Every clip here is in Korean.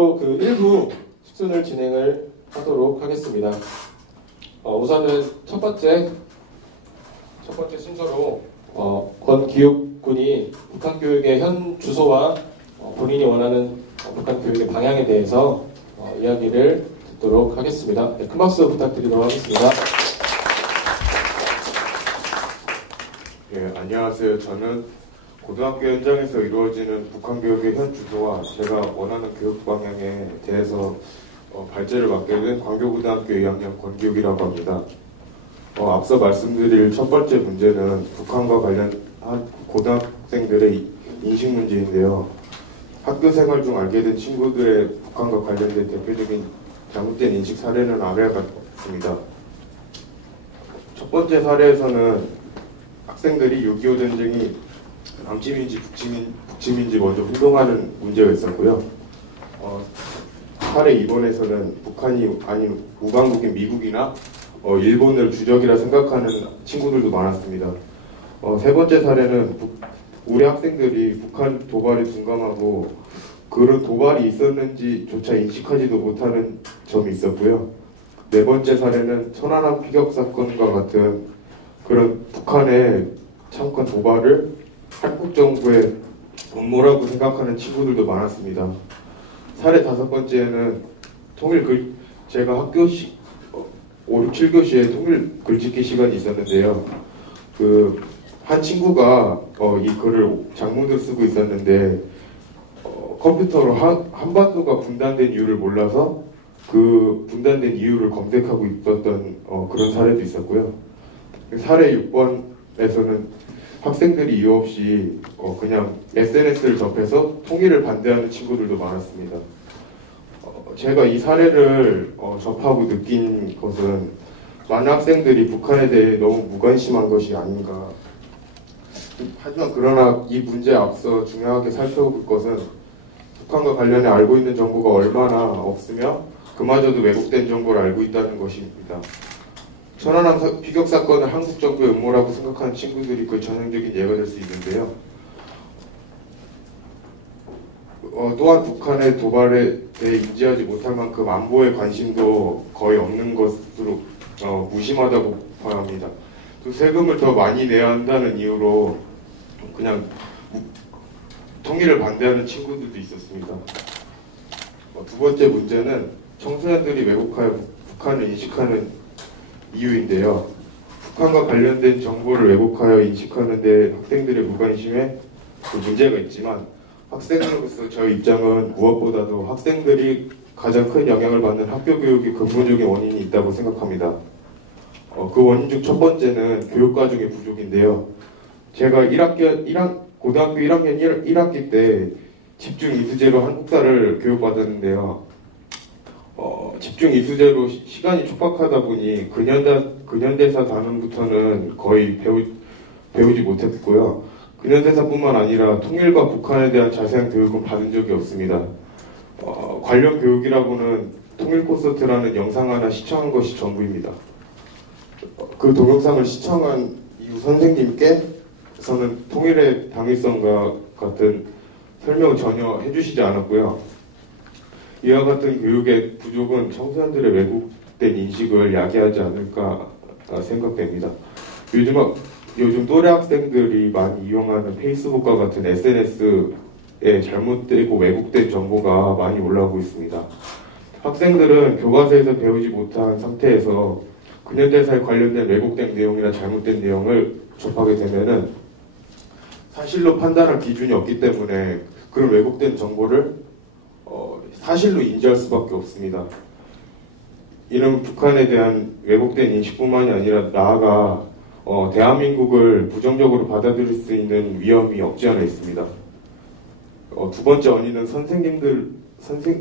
바로 그 1부 숙순을 진행을 하도록 하겠습니다. 우선은 첫 번째 순서로 권기욱 군이 북한 교육의 현 주소와 본인이 원하는 북한 교육의 방향에 대해서 이야기를 듣도록 하겠습니다. 네, 큰 박수 부탁드리도록 하겠습니다. 예, 안녕하세요. 저는 고등학교 현장에서 이루어지는 북한 교육의 현 주소와 제가 원하는 교육 방향에 대해서 발제를 맡게 된 광교고등학교 2학년 권기욱이라고 합니다. 앞서 말씀드릴 첫 번째 문제는 북한과 관련한 고등학생들의 인식 문제인데요. 학교 생활 중 알게 된 친구들의 북한과 관련된 대표적인 잘못된 인식 사례는 아래와 같습니다. 첫 번째 사례에서는 학생들이 6.25 전쟁이 남침인지 북침인지 먼저 혼동하는 문제가 있었고요. 사례 2번에서는 북한이 아닌 우방국인 미국이나 일본을 주적이라 생각하는 친구들도 많았습니다. 세 번째 사례는 우리 학생들이 북한 도발에 둔감하고 그런 도발이 있었는지조차 인식하지도 못하는 점이 있었고요. 네 번째 사례는 천안함 피격 사건과 같은 그런 북한의 참관 도발을 한국 정부의 음모라고 생각하는 친구들도 많았습니다. 사례 다섯 번째는 제가 학교 5, 6, 7교시에 통일 글짓기 시간이 있었는데요. 한 친구가 이 글을 장문으로 쓰고 있었는데 컴퓨터로 한반도가 분단된 이유를 몰라서 그 분단된 이유를 검색하고 있었던 그런 사례도 있었고요. 사례 6번에서는 학생들이 이유 없이 그냥 SNS를 접해서 통일을 반대하는 친구들도 많았습니다. 제가 이 사례를 접하고 느낀 것은 많은 학생들이 북한에 대해 너무 무관심한 것이 아닌가. 하지만 그러나 이 문제에 앞서 중요하게 살펴볼 것은 북한과 관련해 알고 있는 정보가 얼마나 없으며 그마저도 왜곡된 정보를 알고 있다는 것입니다. 천안함 피격 사건을 한국 정부의 음모라고 생각하는 친구들이 그 전형적인 예가 될 수 있는데요. 또한 북한의 도발에 대해 인지하지 못할 만큼 안보에 관심도 거의 없는 것으로 무심하다고 봐야 합니다. 또 세금을 더 많이 내야 한다는 이유로 그냥 통일을 반대하는 친구들도 있었습니다. 두 번째 문제는 청소년들이 왜곡하여 북한을 인식하는 이유인데요. 북한과 관련된 정보를 왜곡하여 인식하는 데 학생들의 무관심에 문제가 있지만 학생으로서 저의 입장은 무엇보다도 학생들이 가장 큰 영향을 받는 학교 교육의 근본적인 원인이 있다고 생각합니다. 그 원인 중 첫 번째는 교육과정의 부족인데요. 제가 고등학교 1학년 1학기 때 집중 이수제로 한국사를 교육받았는데요. 집중 이수제로 시간이 촉박하다 보니 근현대사 단원부터는 거의 배우지 못했고요. 근현대사뿐만 아니라 통일과 북한에 대한 자세한 교육은 받은 적이 없습니다. 관련 교육이라고는 통일 콘서트라는 영상 하나 시청한 것이 전부입니다. 그 동영상을 시청한 이후 선생님께서는 통일의 당위성과 같은 설명을 전혀 해주시지 않았고요. 이와 같은 교육의 부족은 청소년들의 왜곡된 인식을 야기하지 않을까 생각됩니다. 요즘 또래 학생들이 많이 이용하는 페이스북과 같은 SNS에 잘못되고 왜곡된 정보가 많이 올라오고 있습니다. 학생들은 교과서에서 배우지 못한 상태에서 근현대사에 관련된 왜곡된 내용이나 잘못된 내용을 접하게 되면은 사실로 판단할 기준이 없기 때문에 그런 왜곡된 정보를 사실로 인지할 수밖에 없습니다. 이는 북한에 대한 왜곡된 인식뿐만이 아니라 나아가 대한민국을 부정적으로 받아들일 수 있는 위험이 없지 않아 있습니다. 두 번째 원인은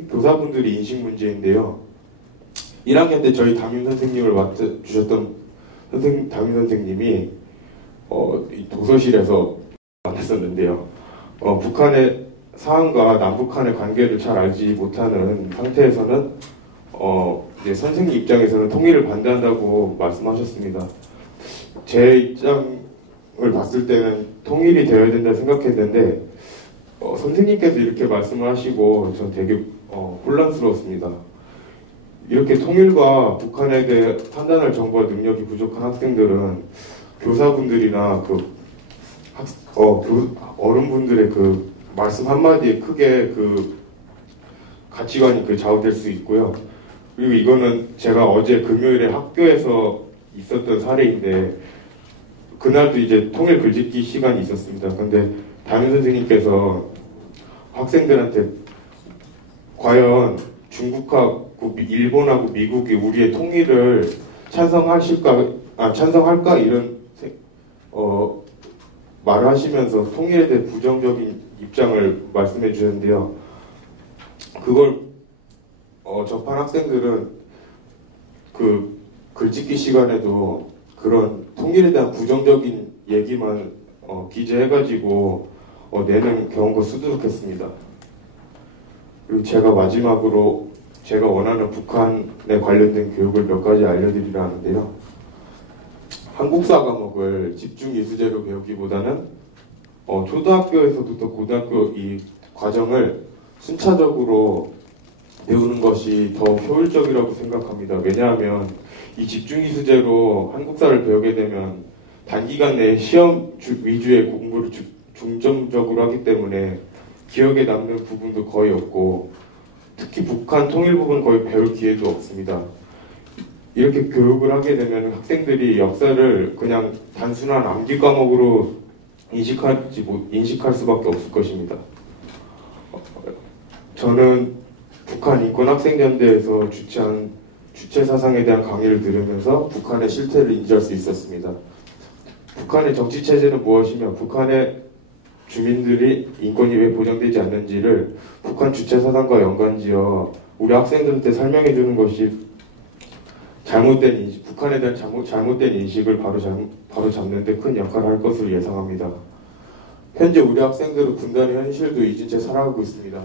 교사분들이 인식 문제인데요. 1학년 때 저희 담임 선생님을 맡아주셨던 담임 선생님이 도서실에서 만났었는데요. 북한의 사안과 남북한의 관계를 잘 알지 못하는 상태에서는 이제 선생님 입장에서는 통일을 반대한다고 말씀하셨습니다. 제 입장을 봤을 때는 통일이 되어야 된다 생각했는데 선생님께서 이렇게 말씀을 하시고 전 되게 혼란스러웠습니다. 이렇게 통일과 북한에 대해 판단할 정보와 능력이 부족한 학생들은 교사분들이나 어른분들의 그 말씀 한마디에 크게 그 가치관이 좌우될 수 있고요. 그리고 이거는 제가 어제 금요일에 학교에서 있었던 사례인데, 그날도 이제 통일 글짓기 시간이 있었습니다. 근데 담임 선생님께서 학생들한테 과연 중국하고 일본하고 미국이 우리의 통일을 찬성할까 이런 말을 하시면서 통일에 대해 부정적인 입장을 말씀해 주셨는데요. 그걸 접한 학생들은 그 글짓기 시간에도 그런 통일에 대한 부정적인 얘기만 기재해가지고 내는 경우가 수두룩했습니다. 그리고 제가 마지막으로 제가 원하는 북한에 관련된 교육을 몇 가지 알려드리려 하는데요. 한국사 과목을 집중 이수제로 배우기보다는 초등학교에서부터 고등학교 이 과정을 순차적으로 배우는 것이 더 효율적이라고 생각합니다. 왜냐하면 이 집중 이수제로 한국사를 배우게 되면 단기간 내에 시험 위주의 공부를 중점적으로 하기 때문에 기억에 남는 부분도 거의 없고, 특히 북한 통일 부분 거의 배울 기회도 없습니다. 이렇게 교육을 하게 되면 학생들이 역사를 그냥 단순한 암기 과목으로 인식할 수밖에 없을 것입니다. 저는 북한 인권학생연대에서 주최한 주체사상에 대한 강의를 들으면서 북한의 실태를 인지할 수 있었습니다. 북한의 정치체제는 무엇이며 북한의 주민들이 인권이 왜 보장되지 않는지를 북한 주체사상과 연관지어 우리 학생들한테 설명해 주는 것이 북한에 대한 잘못된 인식을 바로 잡는 데 큰 역할을 할 것으로 예상합니다. 현재 우리 학생들은 분단의 현실도 잊은 채 살아가고 있습니다.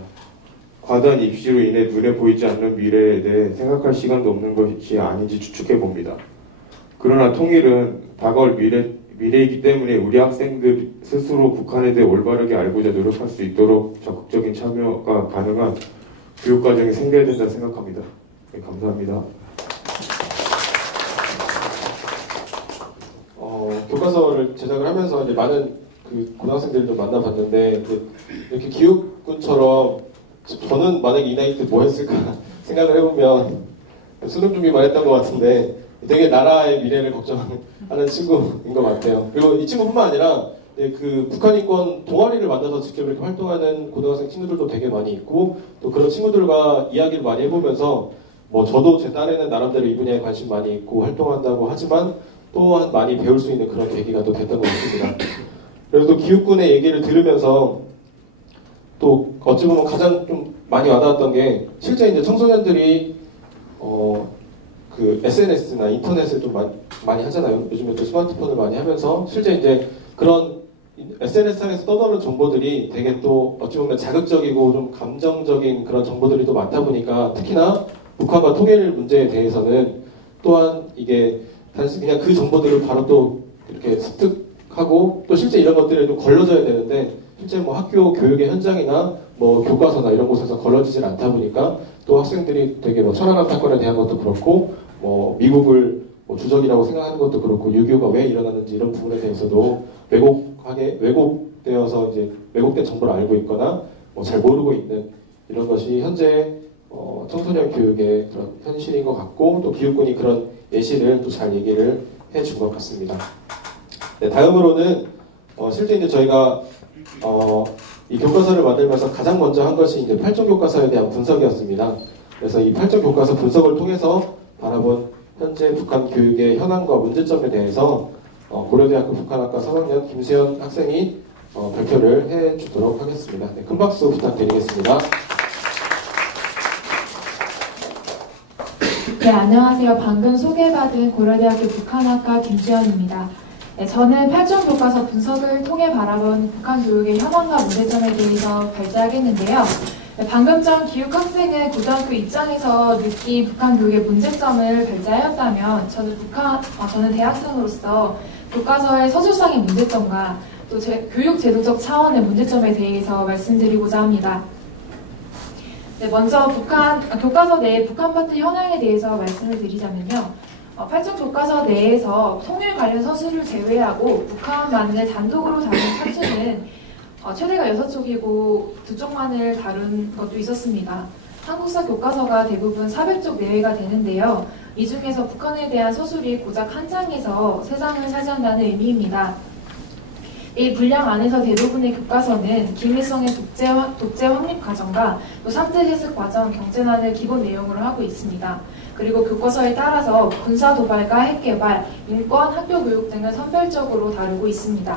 과도한 입시로 인해 눈에 보이지 않는 미래에 대해 생각할 시간도 없는 것이 아닌지 추측해 봅니다. 그러나 통일은 다가올 미래이기 때문에 우리 학생들 스스로 북한에 대해 올바르게 알고자 노력할 수 있도록 적극적인 참여가 가능한 교육과정이 생겨야 된다 생각합니다. 네, 감사합니다. 교과서를 제작을 하면서 이제 많은 고등학생들을 좀 만나봤는데, 이렇게 기육군처럼 저는 만약에 이 나이 때 뭐 했을까 생각을 해보면 수능 준비만 했던 것 같은데 되게 나라의 미래를 걱정하는 친구인 것 같아요. 그리고 이 친구뿐만 아니라 그 북한 인권 동아리를 만나서 직접 이렇게 활동하는 고등학생 친구들도 되게 많이 있고, 또 그런 친구들과 이야기를 많이 해보면서 저도 제 딸에는 나름대로 이 분야에 관심 많이 있고 활동한다고 하지만 또한 많이 배울 수 있는 그런 계기가 또 됐던 것 같습니다. 그래서 또 기육군의 얘기를 들으면서 또 어찌 보면 가장 좀 많이 와닿았던 게, 실제 이제 청소년들이 그 SNS나 인터넷을 좀 많이 하잖아요. 요즘에 또 스마트폰을 많이 하면서 실제 이제 그런 SNS상에서 떠도는 정보들이 되게 또 어찌 보면 자극적이고 좀 감정적인 그런 정보들이 또 많다 보니까, 특히나 북한과 통일 문제에 대해서는 또한 이게 단순히 그냥 그 정보들을 바로 또 이렇게 습득하고 또 실제 이런 것들에 좀 걸러져야 되는데, 실제 학교 교육의 현장이나 교과서나 이런 곳에서 걸러지질 않다 보니까 또 학생들이 되게 천안함 사건에 대한 것도 그렇고 미국을 주적이라고 생각하는 것도 그렇고 6.25가 왜 일어났는지 이런 부분에 대해서도 왜곡되어서 이제 왜곡된 정보를 알고 있거나 잘 모르고 있는 이런 것이 현재 청소년 교육의 그런 현실인 것 같고, 또 기육군이 그런 예시를 또 잘 얘기를 해준 것 같습니다. 네, 다음으로는 실제 이제 저희가 이 교과서를 만들면서 가장 먼저 한 것이 이제 8종 교과서에 대한 분석이었습니다. 그래서 이 8종 교과서 분석을 통해서 바라본 현재 북한 교육의 현황과 문제점에 대해서 고려대학교 북한학과 3학년 김수현 학생이 발표를 해주도록 하겠습니다. 네, 큰 박수 부탁드리겠습니다. 네, 안녕하세요. 방금 소개받은 고려대학교 북한학과 김수현입니다. 네, 저는 8종 교과서 분석을 통해 바라본 북한 교육의 현황과 문제점에 대해서 발제하겠는데요. 네, 방금 전 기육학생은 고등학교 입장에서 느낀 북한 교육의 문제점을 발제하였다면, 저는 대학생으로서 교과서의 서술상의 문제점과 또 교육 제도적 차원의 문제점에 대해서 말씀드리고자 합니다. 네, 먼저 교과서 내 북한 파트 현황에 대해서 말씀을 드리자면요. 8점 교과서 내에서 통일 관련 서술을 제외하고 북한만을 단독으로 다룬 파트는 최대가 6쪽이고 2쪽만을 다룬 것도 있었습니다. 한국사 교과서가 대부분 400쪽 내외가 되는데요. 이 중에서 북한에 대한 서술이 고작 한 장에서 3장을 차지한다는 의미입니다. 이 분량 안에서 대부분의 교과서는 김일성의 독재 확립 과정과 또 3대 해석 과정, 경제난을 기본 내용으로 하고 있습니다. 그리고 교과서에 따라서 군사 도발과 핵 개발, 인권, 학교 교육 등을 선별적으로 다루고 있습니다.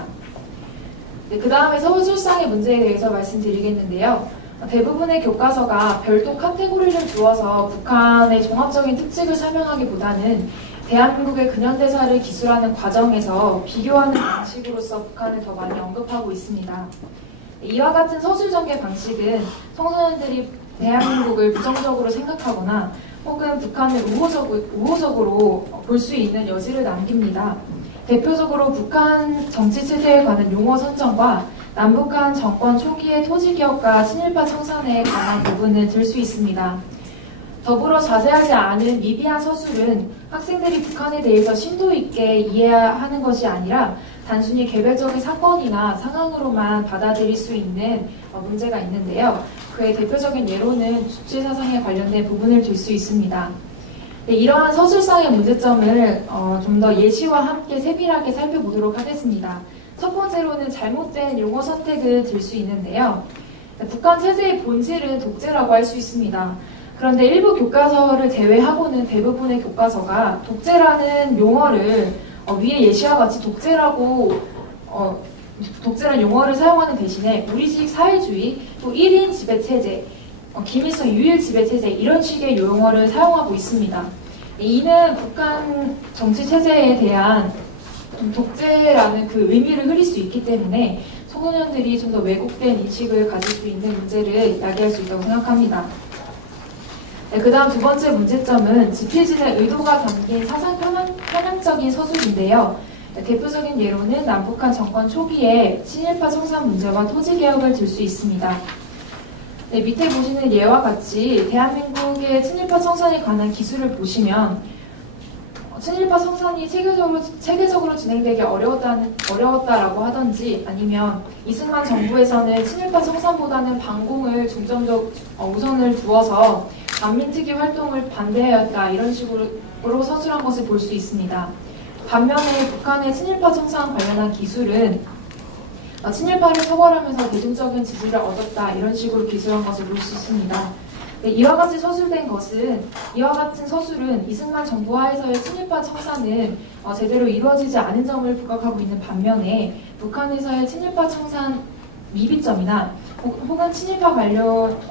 네, 그 다음에 서술상의 문제에 대해서 말씀드리겠는데요. 대부분의 교과서가 별도 카테고리를 두어서 북한의 종합적인 특징을 설명하기보다는 대한민국의 근현대사를 기술하는 과정에서 비교하는 방식으로서 북한을 더 많이 언급하고 있습니다. 이와 같은 서술 전개 방식은 청소년들이 대한민국을 부정적으로 생각하거나 혹은 북한을 우호적으로 볼 수 있는 여지를 남깁니다. 대표적으로 북한 정치체제에 관한 용어 선정과 남북한 정권 초기의 토지개혁과 친일파 청산에 관한 부분을 들 수 있습니다. 더불어 자세하지 않은 미비한 서술은 학생들이 북한에 대해서 심도 있게 이해하는 것이 아니라 단순히 개별적인 사건이나 상황으로만 받아들일 수 있는 문제가 있는데요. 그의 대표적인 예로는 주체사상에 관련된 부분을 들 수 있습니다. 네, 이러한 서술상의 문제점을 좀 더 예시와 함께 세밀하게 살펴보도록 하겠습니다. 첫 번째로는 잘못된 용어 선택을 들 수 있는데요. 북한 체제의 본질은 독재라고 할 수 있습니다. 그런데 일부 교과서를 제외하고는 대부분의 교과서가 독재라는 용어를 위에 예시와 같이 독재라는 용어를 사용하는 대신에 우리식 사회주의, 또 1인 지배체제, 김일성 유일 지배체제 이런 식의 용어를 사용하고 있습니다. 이는 북한 정치체제에 대한 독재라는 그 의미를 흐릴 수 있기 때문에 청소년들이 좀 더 왜곡된 인식을 가질 수 있는 문제를 야기할 수 있다고 생각합니다. 네, 그 다음 두 번째 문제점은 지필진의 의도가 담긴 사상 편향적인 서술인데요. 네, 대표적인 예로는 남북한 정권 초기에 친일파 청산 문제와 토지개혁을 들 수 있습니다. 네, 밑에 보시는 예와 같이 대한민국의 친일파 청산에 관한 기술을 보시면 친일파 청산이 체계적으로 진행되기 어려웠다라고 하던지 아니면 이승만 정부에서는 친일파 청산보다는 반공을 우선을 두어서 반민특위 활동을 반대하였다 이런 식으로 서술한 것을 볼 수 있습니다. 반면에 북한의 친일파 청산 관련한 기술은 친일파를 처벌하면서 대중적인 지지를 얻었다 이런 식으로 기술한 것을 볼 수 있습니다. 네, 이와 같은 서술은 이승만 정부 하에서의 친일파 청산은 제대로 이루어지지 않은 점을 부각하고 있는 반면에 북한에서의 친일파 청산 미비점이나 혹은 친일파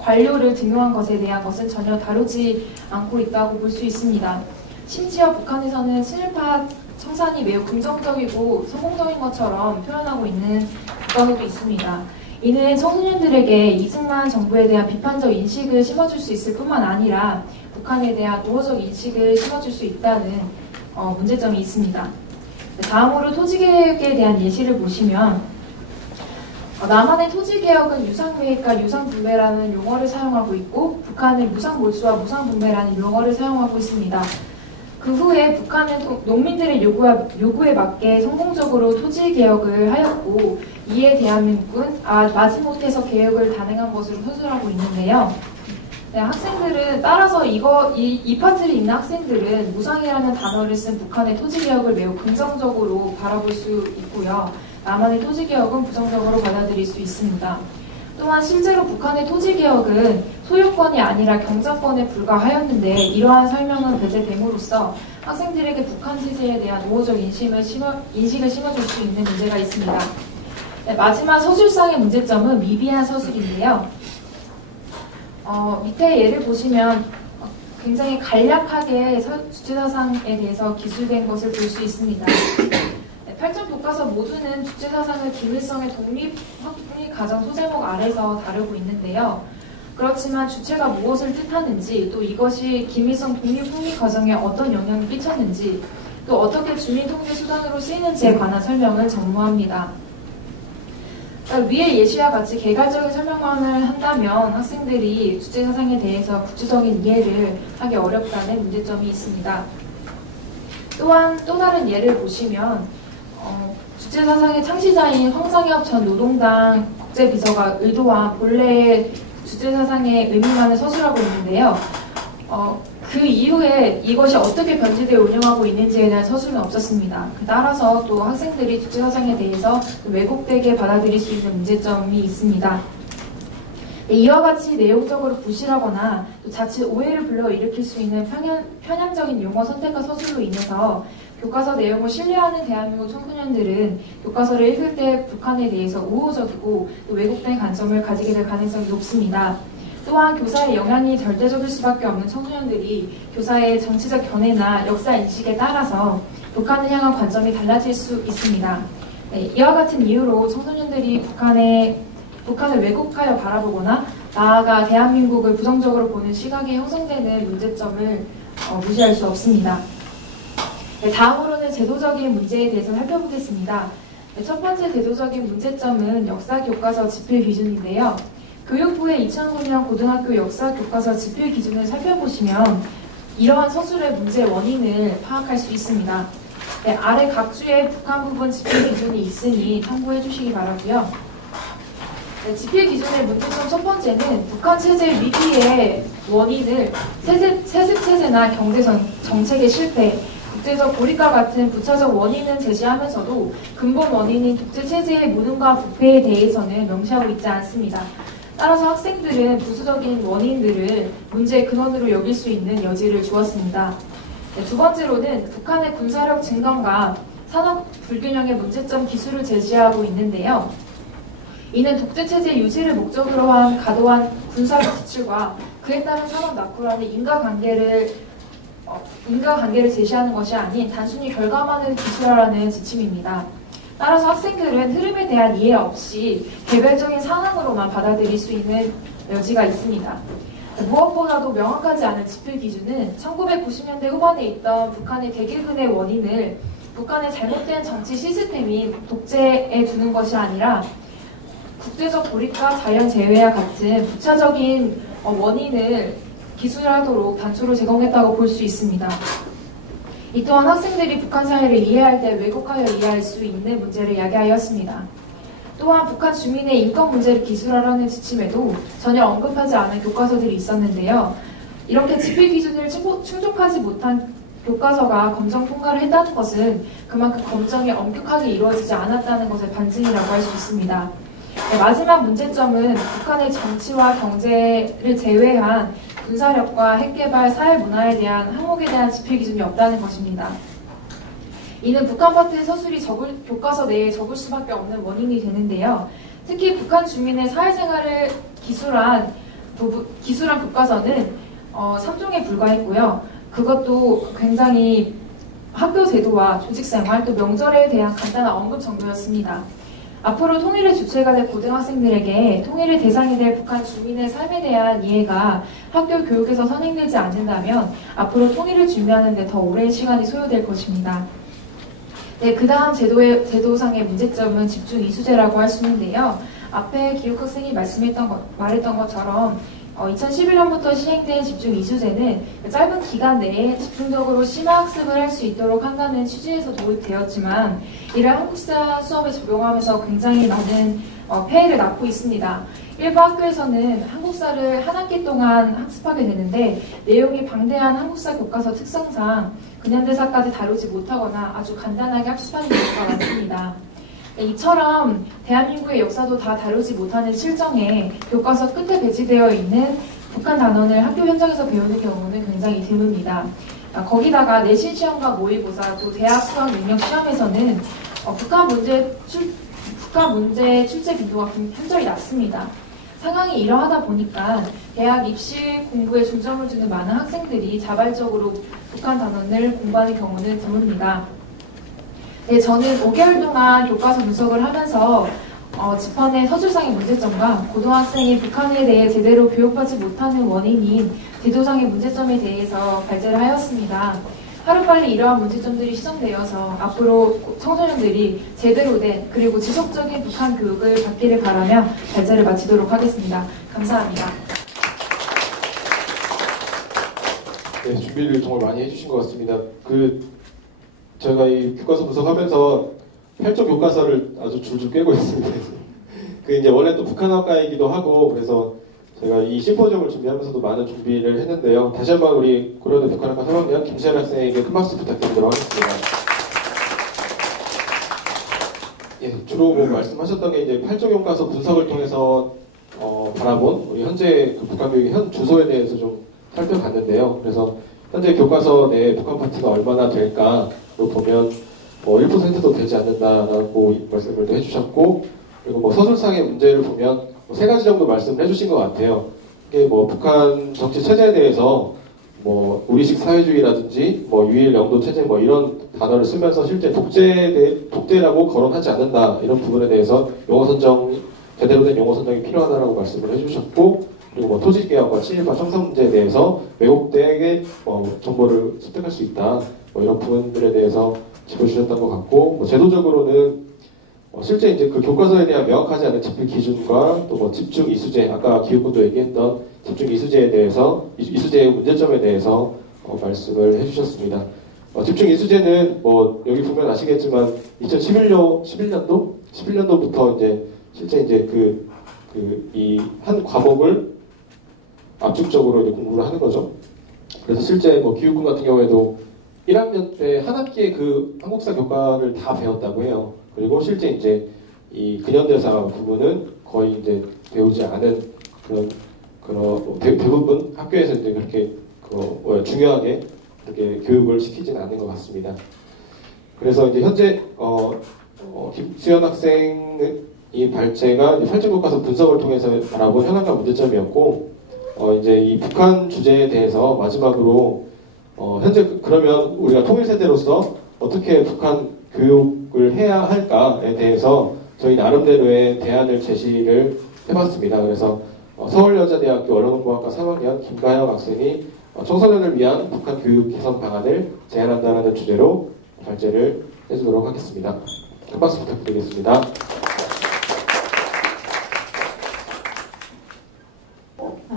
관료를 등용한 것에 대한 것은 전혀 다루지 않고 있다고 볼 수 있습니다. 심지어 북한에서는 친일파 청산이 매우 긍정적이고 성공적인 것처럼 표현하고 있는 국가도 있습니다. 이는 청소년들에게 이승만 정부에 대한 비판적 인식을 심어줄 수 있을 뿐만 아니라 북한에 대한 우호적 인식을 심어줄 수 있다는 문제점이 있습니다. 다음으로 토지개혁에 대한 예시를 보시면 남한의 토지개혁은 유상매입과 유상분배라는 용어를 사용하고 있고 북한은 무상몰수와 무상분배라는 용어를 사용하고 있습니다. 그 후에 북한은 농민들의 요구에 맞게 성공적으로 토지개혁을 하였고 이에 대한민국은 마지못해서 개혁을 단행한 것으로 서술하고 있는데요. 네, 학생들은 따라서 이 파트를 읽는 학생들은 무상이라는 단어를 쓴 북한의 토지개혁을 매우 긍정적으로 바라볼 수 있고요. 남한의 토지개혁은 부정적으로 받아들일 수 있습니다. 또한 실제로 북한의 토지개혁은 소유권이 아니라 경작권에 불과하였는데 이러한 설명은 배제됨으로써 학생들에게 북한 체제에 대한 우호적 인식을 심어줄 수 있는 문제가 있습니다. 네, 마지막 서술상의 문제점은 미비한 서술인데요. 밑에 예를 보시면 굉장히 간략하게 주체사상에 대해서 기술된 것을 볼 수 있습니다. 8점 교과서 모두는 주체사상을 김일성의 독립확립 과정 소제목 아래서 다루고 있는데요. 그렇지만 주체가 무엇을 뜻하는지, 또 이것이 김일성 독립확립 과정에 어떤 영향을 끼쳤는지, 또 어떻게 주민통제 수단으로 쓰이는지에 관한 설명을 전무합니다. 위의 예시와 같이 개괄적인 설명만을 한다면 학생들이 주제사상에 대해서 구체적인 이해를 하기 어렵다는 문제점이 있습니다. 또한 또 다른 예를 보시면 주제사상의 창시자인 황성엽 전 노동당 국제비서가 의도한 본래의 주제사상의 의미만을 서술하고 있는데요. 그 이후에 이것이 어떻게 변질되어 운영하고 있는지에 대한 서술은 없었습니다. 따라서 또 학생들이 주제사상에 대해서 왜곡되게 받아들일 수 있는 문제점이 있습니다. 이와 같이 내용적으로 부실하거나 또 자칫 오해를 불러일으킬 수 있는 편향적인 용어 선택과 서술로 인해서 교과서 내용을 신뢰하는 대한민국 청소년들은 교과서를 읽을 때 북한에 대해서 우호적이고 또 왜곡된 관점을 가지게 될 가능성이 높습니다. 또한 교사의 영향이 절대적일 수밖에 없는 청소년들이 교사의 정치적 견해나 역사 인식에 따라서 북한을 향한 관점이 달라질 수 있습니다. 이와 같은 이유로 청소년들이 북한을 왜곡하여 바라보거나 나아가 대한민국을 부정적으로 보는 시각이 형성되는 문제점을 무시할 수 없습니다. 다음으로는 제도적인 문제에 대해서 살펴보겠습니다. 첫 번째 제도적인 문제점은 역사교과서 집필 기준인데요. 교육부의 2009년 고등학교 역사교과서 집필 기준을 살펴보시면 이러한 서술의 문제 원인을 파악할 수 있습니다. 아래 각 주에 북한 부분 집필 기준이 있으니 참고해 주시기 바라고요. 집필 기준의 문제점 첫 번째는 북한 체제 위기의 원인을 세습 체제나 경제 정책의 실패, 국제적 고립과 같은 부차적 원인은 제시하면서도 근본 원인인 독재 체제의 무능과 부패에 대해서는 명시하고 있지 않습니다. 따라서 학생들은 부수적인 원인들을 문제의 근원으로 여길 수 있는 여지를 주었습니다. 두 번째로는 북한의 군사력 증강과 산업 불균형의 문제점 기술을 제시하고 있는데요. 이는 독재체제 유지를 목적으로 한 과도한 군사력 지출과 그에 따른 산업 낙후라는 인과관계를 제시하는 것이 아닌 단순히 결과만을 기술하라는 지침입니다. 따라서 학생들은 흐름에 대한 이해 없이 개별적인 상황으로만 받아들일 수 있는 여지가 있습니다. 무엇보다도 명확하지 않은 집필 기준은 1990년대 후반에 있던 북한의 대기근의 원인을 북한의 잘못된 정치 시스템인 독재에 두는 것이 아니라 국제적 고립과 자연 재해와 같은 부차적인 원인을 기술하도록 단초로 제공했다고 볼 수 있습니다. 이 또한 학생들이 북한 사회를 이해할 때 왜곡하여 이해할 수 있는 문제를 야기하였습니다. 또한 북한 주민의 인권 문제를 기술하라는 지침에도 전혀 언급하지 않은 교과서들이 있었는데요. 이렇게 집필 기준을 충족하지 못한 교과서가 검정 통과를 했다는 것은 그만큼 검정이 엄격하게 이루어지지 않았다는 것의 반증이라고 할 수 있습니다. 마지막 문제점은 북한의 정치와 경제를 제외한 군사력과 핵개발, 사회문화에 대한 항목에 대한 집필 기준이 없다는 것입니다. 이는 북한 파트의 서술이 교과서 내에 적을 수밖에 없는 원인이 되는데요. 특히 북한 주민의 사회생활을 기술한 교과서는 3종에 불과했고요. 그것도 굉장히 학교 제도와 조직생활, 또 명절에 대한 간단한 언급 정도였습니다. 앞으로 통일의 주체가 될 고등학생들에게 통일의 대상이 될 북한 주민의 삶에 대한 이해가 학교 교육에서 선행되지 않는다면 앞으로 통일을 준비하는 데 더 오랜 시간이 소요될 것입니다. 네, 그 다음 제도상의 문제점은 집중 이수제라고 할 수 있는데요. 앞에 기육학생이 말했던 것처럼 2011년부터 시행된 집중 이수제는 짧은 기간 내에 집중적으로 심화학습을 할 수 있도록 한다는 취지에서 도입되었지만 이를 한국사 수업에 적용하면서 굉장히 많은 폐해를 낳고 있습니다. 일부 학교에서는 한국사를 한 학기 동안 학습하게 되는데 내용이 방대한 한국사 교과서 특성상 근현대사까지 다루지 못하거나 아주 간단하게 학습하는 경우가 많습니다. 이처럼 대한민국의 역사도 다 다루지 못하는 실정에 교과서 끝에 배치되어 있는 북한 단원을 학교 현장에서 배우는 경우는 굉장히 드뭅니다. 거기다가 내신 시험과 모의고사 또 대학 수학 능력 시험에서는 북한 문제 출제 빈도가 현저히 낮습니다. 상황이 이러하다 보니까 대학 입시 공부에 중점을 두는 많은 학생들이 자발적으로 북한 단원을 공부하는 경우는 드뭅니다. 네, 저는 5개월 동안 교과서 분석을 하면서 짚어낸 서술상의 문제점과 고등학생이 북한에 대해 제대로 교육받지 못하는 원인인 제도상의 문제점에 대해서 발제를 하였습니다. 하루빨리 이러한 문제점들이 시정되어서 앞으로 청소년들이 제대로 된 그리고 지속적인 북한 교육을 받기를 바라며 발제를 마치도록 하겠습니다. 감사합니다. 네, 준비를 정말 많이 해주신 것 같습니다. 제가 이 교과서 분석하면서 8쪽 교과서를 아주 줄줄 꿰고 있습니다. 이제 원래 또 북한학과이기도 하고 그래서 제가 이 심포지엄을 준비하면서도 많은 준비를 했는데요. 다시 한번 우리 고려대 북한학과 3학년 김시현 학생에게 큰 박수 부탁드리도록 하겠습니다. 예, 주로 말씀하셨던 게 이제 8쪽 교과서 분석을 통해서 바라본 우리 현재 북한 교육의 현 주소에 대해서 좀 살펴봤는데요. 그래서 현재 교과서 내 북한 파트가 얼마나 될까로 보면 1%도 되지 않는다라고 말씀을 해주셨고, 그리고 서술상의 문제를 보면 3가지 정도 말씀을 해주신 것 같아요. 이게 북한 정치 체제에 대해서 우리식 사회주의라든지 유일 영도 체제 이런 단어를 쓰면서 실제 독재라고 거론하지 않는다 이런 부분에 대해서 용어 선정 제대로 된 용어 선정이 필요하다라고 말씀을 해주셨고, 그리고 토지개혁과 친일파 청산 문제에 대해서 왜곡되게 정보를 습득할 수 있다 이런 부분들에 대해서 짚어주셨던 것 같고, 제도적으로는 실제 이제 그 교과서에 대한 명확하지 않은 집필 기준과 또 집중 이수제, 아까 기획군도 얘기했던 집중 이수제에 대해서 이수제의 문제점에 대해서 말씀을 해주셨습니다. 집중 이수제는 여기 보면 아시겠지만 2011년도부터 이제 실제 이제 이 한 과목을 압축적으로 이제 공부를 하는 거죠. 그래서 실제 기육군 같은 경우에도 1학년 때 한 학기에 그 한국사 교과를 다 배웠다고 해요. 그리고 실제 이제 이 근현대사 부분은 거의 이제 배우지 않은 대부분 학교에서 이제 그렇게 중요하게 그렇게 교육을 시키지는 않는 것 같습니다. 그래서 이제 현재 김수현 학생의 이 발제가 8쪽 교과서 분석을 통해서 바라본 현황과 문제점이었고, 이제 이 북한 주제에 대해서 마지막으로 현재 그러면 우리가 통일세대로서 어떻게 북한 교육을 해야 할까에 대해서 저희 나름대로의 대안을 제시를 해봤습니다. 그래서 서울여자대학교 언론공학과 3학년 김가영 학생이 청소년을 위한 북한 교육 개선 방안을 제안한다는 주제로 발제를 해주도록 하겠습니다. 큰 박수 부탁드리겠습니다.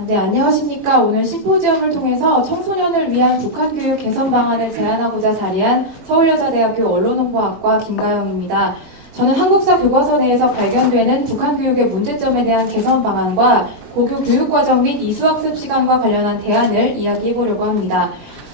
네, 안녕하십니까. 오늘 심포지엄을 통해서 청소년을 위한 북한 교육 개선 방안을 제안하고자 자리한 서울여자대학교 언론홍보학과 김가영입니다. 저는 한국사 교과서 내에서 발견되는 북한 교육의 문제점에 대한 개선 방안과 고교 교육과정 및 이수학습 시간과 관련한 대안을 이야기해보려고 합니다.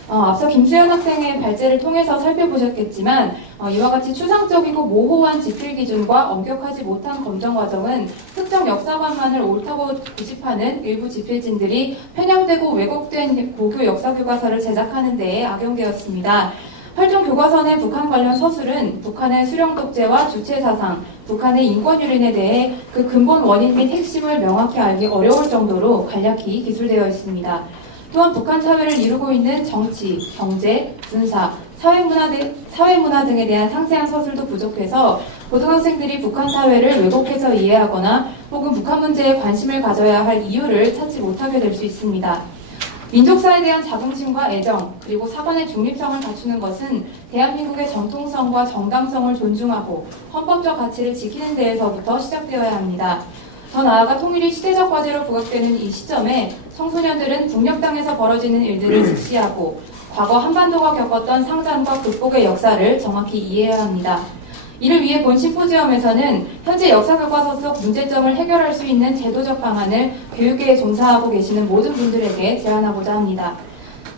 앞서 김수현 학생의 발제를 통해서 살펴보셨겠지만 이와 같이 추상적이고 모호한 집필 기준과 엄격하지 못한 검정 과정은 특정 역사관만을 옳다고 고집하는 일부 집필진들이 편향되고 왜곡된 고교 역사교과서를 제작하는 데에 악용되었습니다. 8종 교과서 내 북한 관련 서술은 북한의 수령독재와 주체사상, 북한의 인권유린에 대해 그 근본 원인 및 핵심을 명확히 알기 어려울 정도로 간략히 기술되어 있습니다. 또한 북한 사회를 이루고 있는 정치, 경제, 군사, 사회문화 등에 대한 상세한 서술도 부족해서 고등학생들이 북한 사회를 왜곡해서 이해하거나 혹은 북한 문제에 관심을 가져야 할 이유를 찾지 못하게 될 수 있습니다. 민족사에 대한 자긍심과 애정, 그리고 사관의 중립성을 갖추는 것은 대한민국의 정통성과 정당성을 존중하고 헌법적 가치를 지키는 데에서부터 시작되어야 합니다. 더 나아가 통일이 시대적 과제로 부각되는 이 시점에 청소년들은 북녘 땅에서 벌어지는 일들을 직시하고 과거 한반도가 겪었던 상장과 극복의 역사를 정확히 이해해야 합니다. 이를 위해 본 심포지엄에서는 현재 역사교과서 속 문제점을 해결할 수 있는 제도적 방안을 교육계에 종사하고 계시는 모든 분들에게 제안하고자 합니다.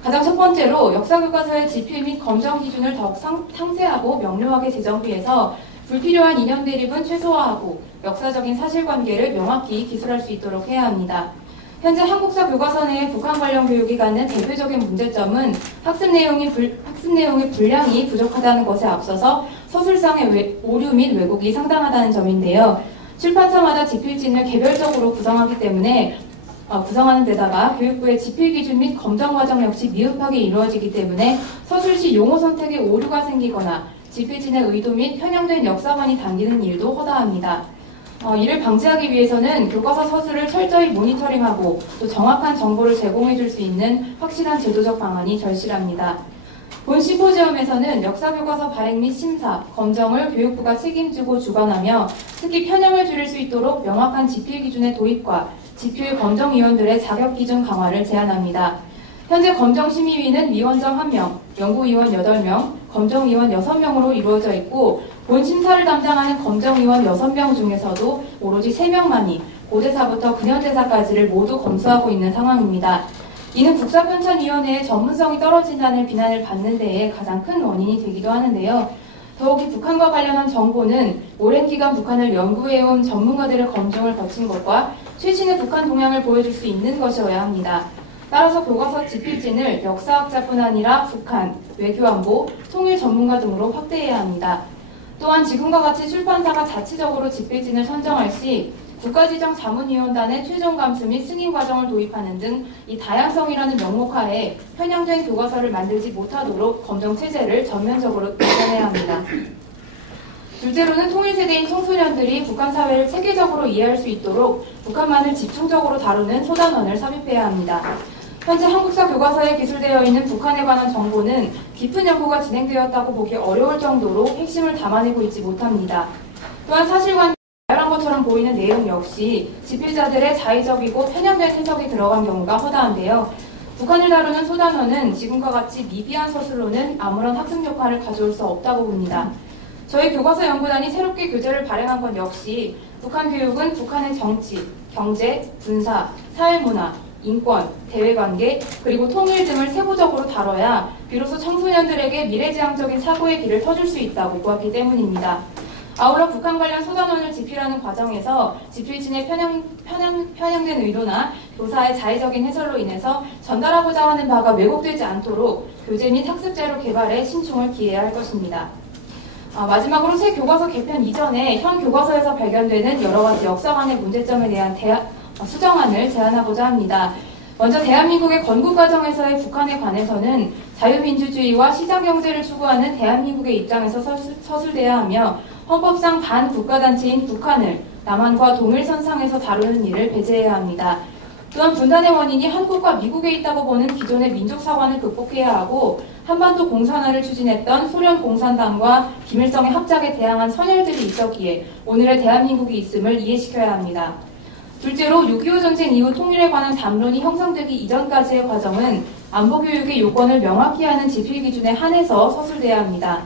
가장 첫 번째로 역사교과서의 집필 및 검정 기준을 더욱 상세하고 명료하게 제정비해서 불필요한 이념 대립은 최소화하고 역사적인 사실관계를 명확히 기술할 수 있도록 해야 합니다. 현재 한국사 교과서 내의 북한 관련 교육이 갖는 대표적인 문제점은 학습 내용의 분량이 부족하다는 것에 앞서서 서술상의 오류 및 왜곡이 상당하다는 점인데요. 출판사마다 집필진을 개별적으로 구성하기 때문에 구성하는 데다가 교육부의 집필 기준 및 검정 과정 역시 미흡하게 이루어지기 때문에 서술시 용어 선택에 오류가 생기거나 집필진의 의도 및 편향된 역사관이 담기는 일도 허다합니다. 이를 방지하기 위해서는 교과서 서술을 철저히 모니터링하고 또 정확한 정보를 제공해 줄 수 있는 확실한 제도적 방안이 절실합니다. 본 심포지엄에서는 역사교과서 발행 및 심사, 검정을 교육부가 책임지고 주관하며 특히 편향을 줄일 수 있도록 명확한 지필 기준의 도입과 지필 검정위원들의 자격 기준 강화를 제안합니다. 현재 검정심의위는 위원장 1명, 연구위원 8명, 검정위원 6명으로 이루어져 있고 본 심사를 담당하는 검정위원 6명 중에서도 오로지 3명만이 고대사부터 근현대사까지를 모두 검수하고 있는 상황입니다. 이는 국사편찬위원회의 전문성이 떨어진다는 비난을 받는 데에 가장 큰 원인이 되기도 하는데요. 더욱이 북한과 관련한 정보는 오랜 기간 북한을 연구해온 전문가들의 검증을 거친 것과 최신의 북한 동향을 보여줄 수 있는 것이어야 합니다. 따라서 교과서 지필진을 역사학자뿐 아니라 북한, 외교안보, 통일 전문가 등으로 확대해야 합니다. 또한 지금과 같이 출판사가 자체적으로 지필진을 선정할 시 국가지정자문위원단의 최종 감수 및 승인 과정을 도입하는 등 이 다양성이라는 명목하에 편향된 교과서를 만들지 못하도록 검정체제를 전면적으로 개선해야 합니다. 둘째로는 통일세대인 청소년들이 북한 사회를 체계적으로 이해할 수 있도록 북한만을 집중적으로 다루는 소단원을 삽입해야 합니다. 현재 한국사 교과서에 기술되어 있는 북한에 관한 정보는 깊은 연구가 진행되었다고 보기 어려울 정도로 핵심을 담아내고 있지 못합니다. 또한 사실관계가 다양한 것처럼 보이는 내용 역시 지필자들의 자의적이고 편향된 해석이 들어간 경우가 허다한데요. 북한을 다루는 소단원은 지금과 같이 미비한 서술로는 아무런 학습 효과를 가져올 수 없다고 봅니다. 저희 교과서 연구단이 새롭게 교재를 발행한 건 역시 북한 교육은 북한의 정치, 경제, 군사, 사회문화, 인권, 대외관계, 그리고 통일 등을 세부적으로 다뤄야 비로소 청소년들에게 미래지향적인 사고의 길을 터줄 수 있다고 보았기 때문입니다. 아울러 북한 관련 소단원을 집필하는 과정에서 집필진의 편향된 의도나 교사의 자의적인 해설로 인해서 전달하고자 하는 바가 왜곡되지 않도록 교재 및 학습자료 개발에 신중을 기해야 할 것입니다. 마지막으로 새 교과서 개편 이전에 현 교과서에서 발견되는 여러 가지 역사관의 문제점에 대한 수정안을 제안하고자 합니다. 먼저 대한민국의 건국 과정에서의 북한에 관해서는 자유민주주의와 시장경제를 추구하는 대한민국의 입장에서 서술돼야 하며 헌법상 반국가단체인 북한을 남한과 동일선상에서 다루는 일을 배제해야 합니다. 또한 분단의 원인이 한국과 미국에 있다고 보는 기존의 민족사관을 극복해야 하고 한반도 공산화를 추진했던 소련 공산당과 김일성의 합작에 대항한 선열들이 있었기에 오늘의 대한민국이 있음을 이해시켜야 합니다. 둘째로 6.25 전쟁 이후 통일에 관한 담론이 형성되기 이전까지의 과정은 안보교육의 요건을 명확히 하는 지필 기준에 한해서 서술돼야 합니다.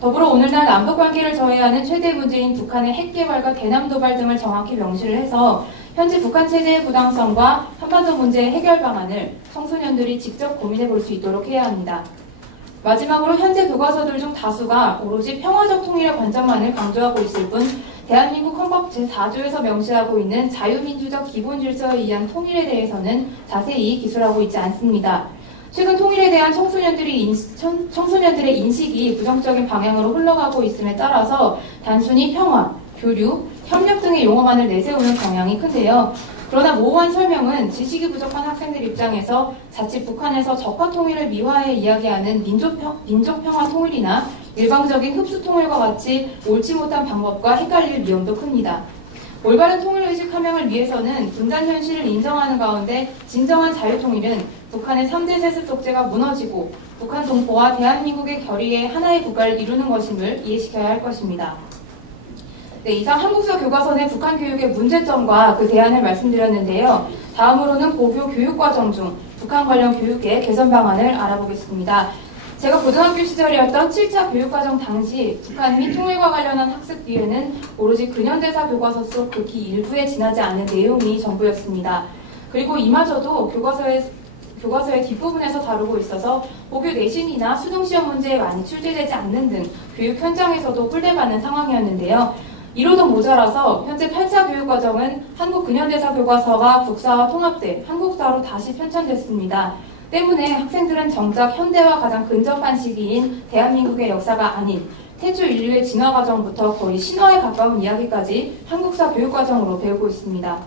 더불어 오늘날 남북관계를 저해하는 최대 문제인 북한의 핵개발과 대남도발 등을 정확히 명시를 해서 현재 북한 체제의 부당성과 한반도 문제의 해결 방안을 청소년들이 직접 고민해 볼 수 있도록 해야 합니다. 마지막으로 현재 교과서들 중 다수가 오로지 평화적 통일의 관점만을 강조하고 있을 뿐 대한민국 헌법 제4조에서 명시하고 있는 자유민주적 기본질서에 의한 통일에 대해서는 자세히 기술하고 있지 않습니다. 최근 통일에 대한 청소년들의 인식이 부정적인 방향으로 흘러가고 있음에 따라서 단순히 평화, 교류, 협력 등의 용어만을 내세우는 경향이 큰데요. 그러나 모호한 설명은 지식이 부족한 학생들 입장에서 자칫 북한에서 적화 통일을 미화해 이야기하는 민족평화 통일이나 일방적인 흡수 통일과 같이 옳지 못한 방법과 헷갈릴 위험도 큽니다. 올바른 통일의식 함양을 위해서는 분단 현실을 인정하는 가운데 진정한 자유통일은 북한의 3대 세습 독재가 무너지고 북한 동포와 대한민국의 결의의 하나의 국가를 이루는 것임을 이해시켜야 할 것입니다. 네, 이상 한국사 교과서 내 북한 교육의 문제점과 그 대안을 말씀드렸는데요. 다음으로는 고교 교육과정 중 북한 관련 교육의 개선 방안을 알아보겠습니다. 제가 고등학교 시절이었던 7차 교육과정 당시 북한 및 통일과 관련한 학습 기회는 오로지 근현대사 교과서 속 극히 일부에 지나지 않은 내용이 전부였습니다. 그리고 이마저도 교과서의 뒷부분에서 다루고 있어서 고교 내신이나 수능시험 문제에 많이 출제되지 않는 등 교육 현장에서도 꿀대받는 상황이었는데요. 이로도 모자라서 현재 8차 교육과정은 한국 근현대사 교과서가 국사와 통합돼 한국사로 다시 편찬됐습니다. 때문에 학생들은 정작 현대와 가장 근접한 시기인 대한민국의 역사가 아닌 태초 인류의 진화 과정부터 거의 신화에 가까운 이야기까지 한국사 교육과정으로 배우고 있습니다.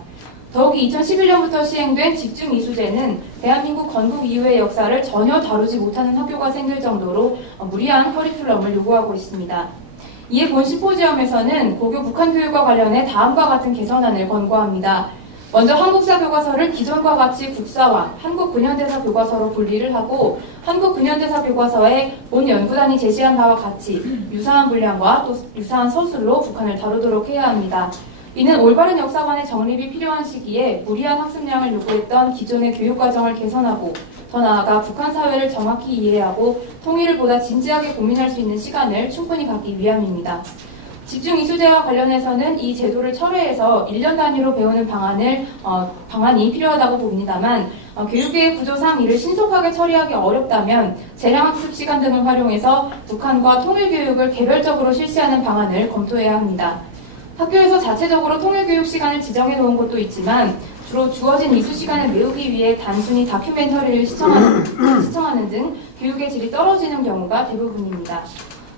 더욱이 2011년부터 시행된 집중 이수제는 대한민국 건국 이후의 역사를 전혀 다루지 못하는 학교가 생길 정도로 무리한 커리큘럼을 요구하고 있습니다. 이에 본 심포지엄에서는 고교 북한 교육과 관련해 다음과 같은 개선안을 권고합니다. 먼저 한국사 교과서를 기존과 같이 국사와 한국 근현대사 교과서로 분리를 하고 한국 근현대사 교과서의 본 연구단이 제시한 바와 같이 유사한 분량과 또 유사한 서술로 북한을 다루도록 해야 합니다. 이는 올바른 역사관의 정립이 필요한 시기에 무리한 학습량을 요구했던 기존의 교육과정을 개선하고 더 나아가 북한 사회를 정확히 이해하고 통일을 보다 진지하게 고민할 수 있는 시간을 충분히 갖기 위함입니다. 집중 이수제와 관련해서는 이 제도를 철회해서 1년 단위로 배우는 방안이 필요하다고 봅니다만 교육계의 구조상 이를 신속하게 처리하기 어렵다면 재량학습 시간 등을 활용해서 북한과 통일교육을 개별적으로 실시하는 방안을 검토해야 합니다. 학교에서 자체적으로 통일교육 시간을 지정해 놓은 곳도 있지만 주로 주어진 이수 시간을 메우기 위해 단순히 다큐멘터리를 시청하는 등 교육의 질이 떨어지는 경우가 대부분입니다.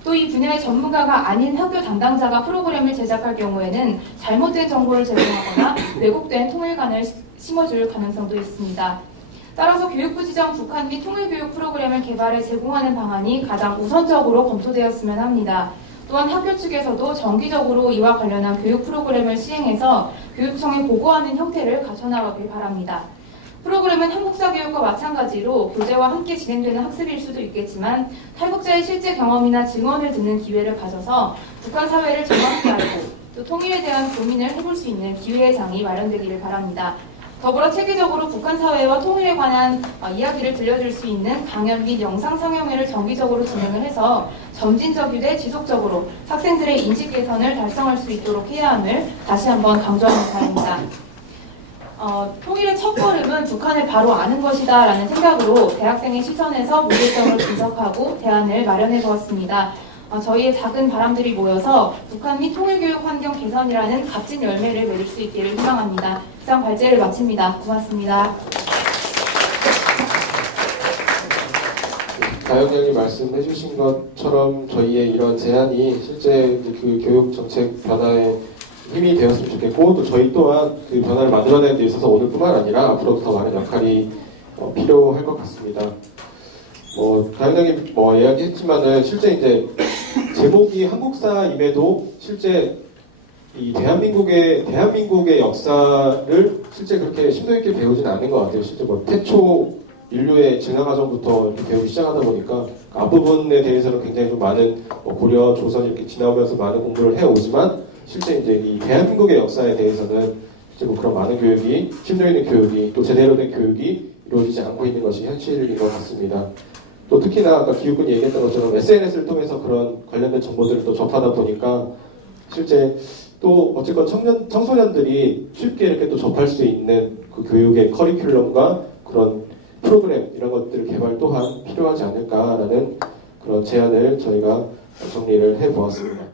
또 이 분야의 전문가가 아닌 학교 담당자가 프로그램을 제작할 경우에는 잘못된 정보를 제공하거나 왜곡된 통일관을 심어줄 가능성도 있습니다. 따라서 교육부 지정 북한 및 통일교육 프로그램을 개발해 제공하는 방안이 가장 우선적으로 검토되었으면 합니다. 또한 학교 측에서도 정기적으로 이와 관련한 교육 프로그램을 시행해서 교육청에 보고하는 형태를 갖춰나가길 바랍니다. 프로그램은 한국사 교육과 마찬가지로 교재와 함께 진행되는 학습일 수도 있겠지만 탈북자의 실제 경험이나 증언을 듣는 기회를 가져서 북한 사회를 정확히 알고 또 통일에 대한 고민을 해볼 수 있는 기회의 장이 마련되기를 바랍니다. 더불어 체계적으로 북한 사회와 통일에 관한 이야기를 들려줄 수 있는 강연 및 영상 상영회를 정기적으로 진행을 해서 점진적이되 지속적으로 학생들의 인식 개선을 달성할 수 있도록 해야 함을 다시 한번 강조하는 바입니다. 통일의 첫걸음은 북한을 바로 아는 것이다 라는 생각으로 대학생의 시선에서 문제점을 분석하고 대안을 마련해 보았습니다. 저희의 작은 바람들이 모여서 북한 및 통일교육 환경 개선이라는 값진 열매를 맺을 수 있기를 희망합니다. 이상 발제를 마칩니다. 고맙습니다. 가영장이 말씀해 주신 것처럼 저희의 이런 제안이 실제 그 교육 정책 변화에 힘이 되었으면 좋겠고 또 저희 또한 그 변화를 만들어내는 데 있어서 오늘뿐만 아니라 앞으로도 더 많은 역할이 필요할 것 같습니다. 가영장님 이야기했지만은 실제 이제 제목이 한국사임에도 실제 이 대한민국의 역사를 실제 그렇게 심도 있게 배우지는 않는 것 같아요. 실제 태초 인류의 진화 과정부터 이렇게 배우기 시작하다 보니까 앞부분에 대해서는 굉장히 좀 많은 고려, 조선 이렇게 지나오면서 많은 공부를 해오지만 실제 이제 이 대한민국의 역사에 대해서는 실제 그런 많은 교육이 심도 있는 교육이 또 제대로 된 교육이 이루어지지 않고 있는 것이 현실인 것 같습니다. 또 특히나 아까 기육군이 얘기했던 것처럼 SNS를 통해서 그런 관련된 정보들을 또 접하다 보니까 실제 또 어쨌건 청소년들이 쉽게 이렇게 또 접할 수 있는 그 교육의 커리큘럼과 그런 프로그램 이런 것들 개발 또한 필요하지 않을까라는 그런 제안을 저희가 정리를 해보았습니다.